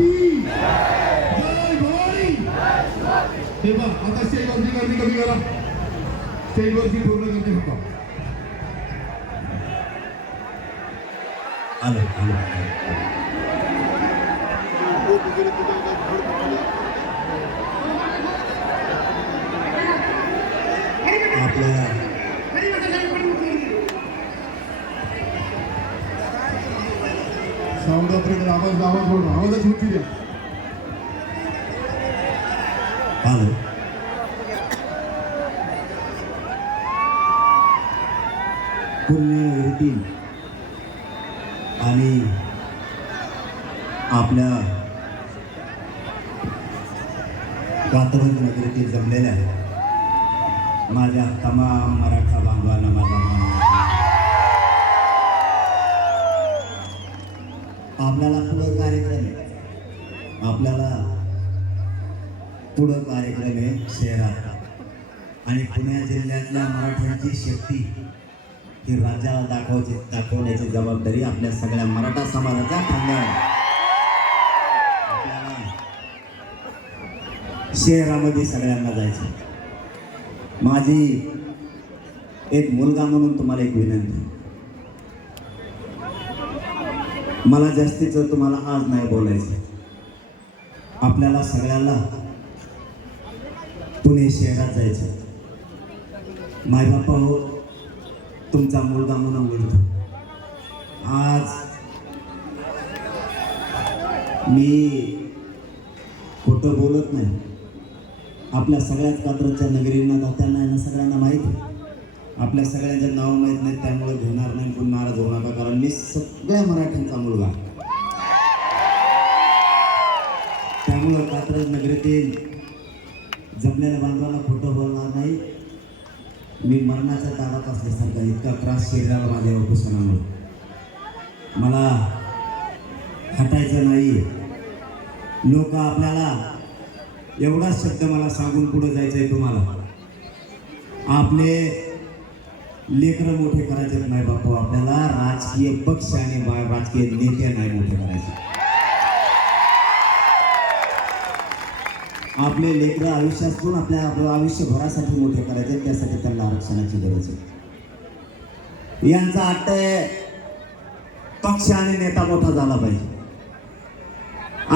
जय भवानी. हे बघ आता स्टेजवरची गर्दी कमी करा. स्टेजवरची पूर्ण गर्दी होता. आलं आपल्या साऊंड ऑपरेटर आवाजच उंची द्या. आलं पुण्यवृत्ती आणि आपल्या कात्रज नगरीतील जमलेल्या माझ्या तमाम मराठा बांधवांना माझा आपल्याला पुढं कार्यक्रम आहे. शहरात आणि पुणे जिल्ह्यातल्या मराठ्यांची शक्ती ही राज्याला दाखवण्याची जबाबदारी आपल्या सगळ्या मराठा समाजाचा खांद्यावर. आपल्याला शहरामध्ये सगळ्यांना जायचं. माझी एक मुलगा म्हणून तुम्हाला एक विनंती. मला जास्तीचं तुम्हाला आज नाही बोलायचं. आपल्याला सगळ्याला पुणे शहरात जायचं. मायबापा हो, तुमचा मुलगा म्हणून बोलतो. आज मी खोटं बोलत नाही. आपल्या सगळ्याच कात्रजच्या नगरींना जाताना आहे ना, सगळ्यांना माहीत आहे. आपल्या सगळ्यांचं नाव माहीत नाही, त्यामुळे घेणार नाही, पण नाराज होऊ नका, कारण मी सगळ्या मराठ्यांचा मुलगा. त्यामुळं कात्रज नगरीतील जमलेल्या बांधवांना खोटं बोलणार नाही. मी मरणाच्या दारात असल्यासारखा इतका त्रास शरीराला माझ्या उपोषणामुळे मला हटायचं नाही. लोक आपल्याला एवढाच शब्द मला सांगून पुढे जायचं आहे. तुम्हाला आपले लेकरं मोठे करायचे नाही बापू. आपल्याला राजकीय पक्ष आणि राजकीय नेते नाही मोठे करायचे. आपले लेकरं आयुष्यातून आपल्या आयुष्यभरासाठी मोठे करायचे. त्यासाठी त्यांना आरक्षणाची गरज आहे. यांचा वाटतंय पक्ष आणि नेता मोठा झाला पाहिजे.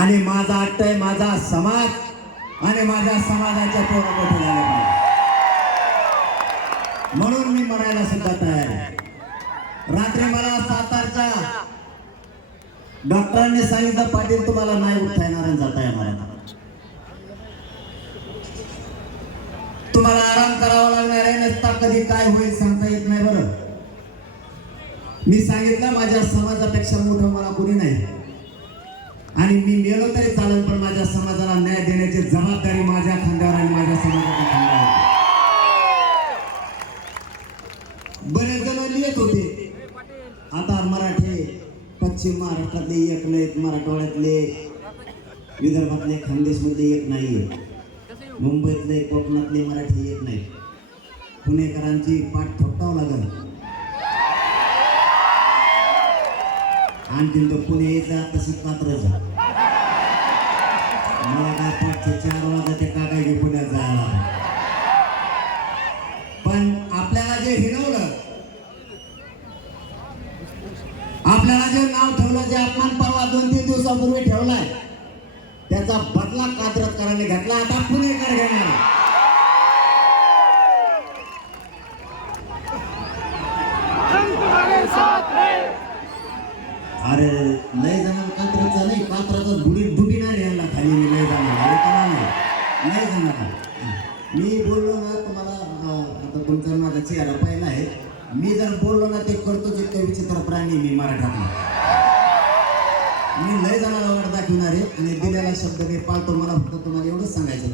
आणि माझा वाटतंय माझा समाज आणि माझ्या समाजाच्या पोरं मोठे झाले पाहिजे. म्हणून मी मरायला सुद्धा तयार आहे. रात्री मला सातारच्या डॉक्टरांनी सांगितलं, पाटील तुम्हाला नाही उठता येणार आणि जाता येणार आहे. तुम्हाला आराम करावा लागणार आहे. नसता कधी काय होईल सांगता येत नाही. बरं, मी सांगितलं माझ्या समाजापेक्षा मोठं मला कोणी नाही. आणि मी मेलो तरी चालेल, पण माझ्या समाजाला न्याय देण्याची जबाबदारी माझ्या खांद्यावर आणि माझ्या समाजाच्या खांद्यावर. बरेच जण लिहित होते आता मराठी पश्चिम महाराष्ट्रातले एक नाहीत, मराठवाड्यातले विदर्भातले खानदेशमधले एक नाहीये, मुंबईतले कोकणातले मराठी एक नाही. पुणेकरांची पाठ थोपटावं लागल. आणखीन तो पुणे यायचा तशी कात्रज. मला काय 5 ते 4 वाजता का काय घे पुण्यात जायला. पण आपल्याला जे हिणवलं, आपल्याला जे नाव ठेवलं, जे अपमान परवा 2-3 दिवसापूर्वी ठेवलाय, त्याचा बदला कात्रजकरांनी घेतला. आता पुणेकर घेणार. अरे लय जाणार कात्रजचा नाही, कात्रजचा बुडी नाही यायला खाली. मी लय जाणार नाही जाणार. मी बोललो ना तुम्हाला, आता तुमचा माझा चेहरा पाहिला आहे. मी जर बोललो ना, ते करतो जितकं विचित्र प्राणी मी मराठातला. मी लय जणांना वाट दाखवणार आहे आणि दिलेला शब्द मी पाळतो. मला फक्त तुम्हाला एवढंच सांगायचं,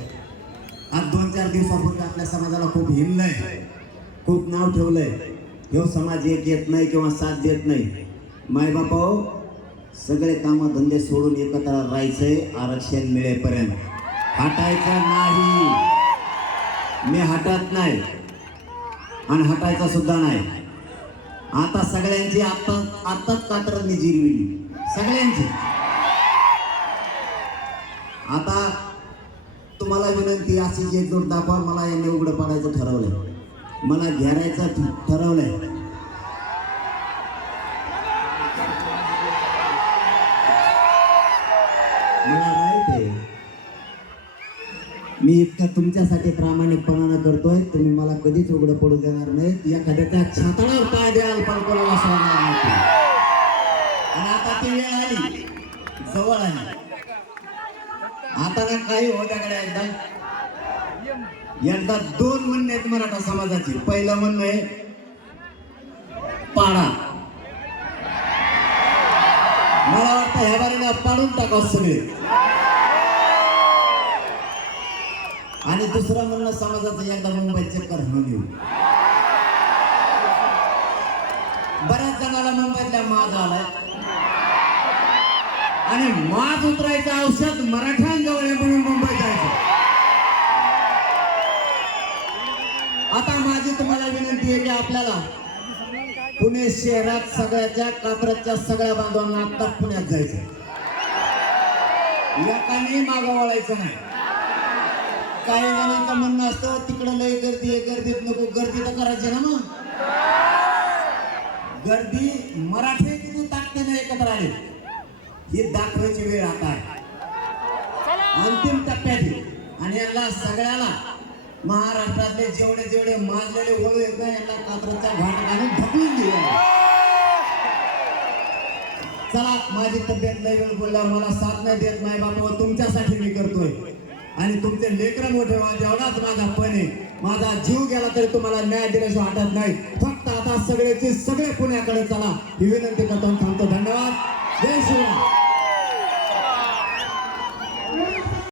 आज 2-4 दिवसापूर्वी आपल्या समाजाला खूप हिणलंय, खूप नाव ठेवलंय. ह्यो समाज एक येत नाही किंवा साथ देत नाही. मायबापा सगळे कामं धंदे सोडून एकत्र राहायचंय आरक्षण मिळेपर्यंत. हटायचं नाही. मी हटत नाही आणि हटायचा सुद्धा नाही. आता सगळ्यांची आत्ताच कात्रजनी जिरविली. सगळ्यांची आता तुम्हाला विनंती अशी एकजूट दाखवा. मला यांनी उघडं पाडायचं ठरवलंय, मला घेरायचं ठरवलंय. मला माहित आहे मी इतकं तुमच्यासाठी प्रामाणिकपणानं करतोय, तुम्ही मला कधीच उघडं पडू देणार नाही. एखाद्याच्या छातावर पाय द्याल पण कोणाला सोडणार नाही. आणि आता ती वेळ आली, जवळ आली. आता ना काही होत्याकडे एकदा दोन म्हणणे आहेत मराठा समाजाची. पहिलं म्हणणं आहे पाडा. मला वाटतं ह्या बारीला पाडून टाकावं सगळे. आणि दुसरं म्हणणं समाजाचं एकदा मुंबईत चक्कर हाणून येऊ. बऱ्याच जणाला मुंबईतल्या माज आलाय आणि माज उतरायचं औषध मराठ्यांजवळ आहे म्हणून मुंबईत जायचं. आता माझी तुम्हाला विनंती आहे की आपल्याला पुणे शहरात सगळ्याच्या कात्रजच्या सगळ्या बांधवांना आता पुण्यात जायचं. एकाने मागं वळायचं नाही. काही जणांचं म्हणणं असतं तिकडं लय गर्दी आहे, गर्दीत नको. गर्दी तर करायची ना. मग गर्दी मराठी किती ताकदीने एकत्र आले ही दाखवायची वेळ आता आहे. अंतिम टप्प्यात आणि यांना सगळ्याला महाराष्ट्रातले जेवढे जेवढे माजलेले वळू येत नाही यांना कात्रजच्या घाटाने ढकलून दिले. चला, माझी तब्येत लय वेळ बोलल्यावर मला साथ नाही देत नाही बाबा, तुमच्यासाठी मी करतोय. आणि तुमचे लेकरं मोठे व्हा एवढाच माझा पण आहे. माझा जीव गेला तरी तुम्हाला न्याय दिल्याशिवाय वाटत नाही. फक्त आता सगळेचे सगळे पुण्याकडे चला ही विनंती करतो. थांबतो. धन्यवाद. जय श्रीराम.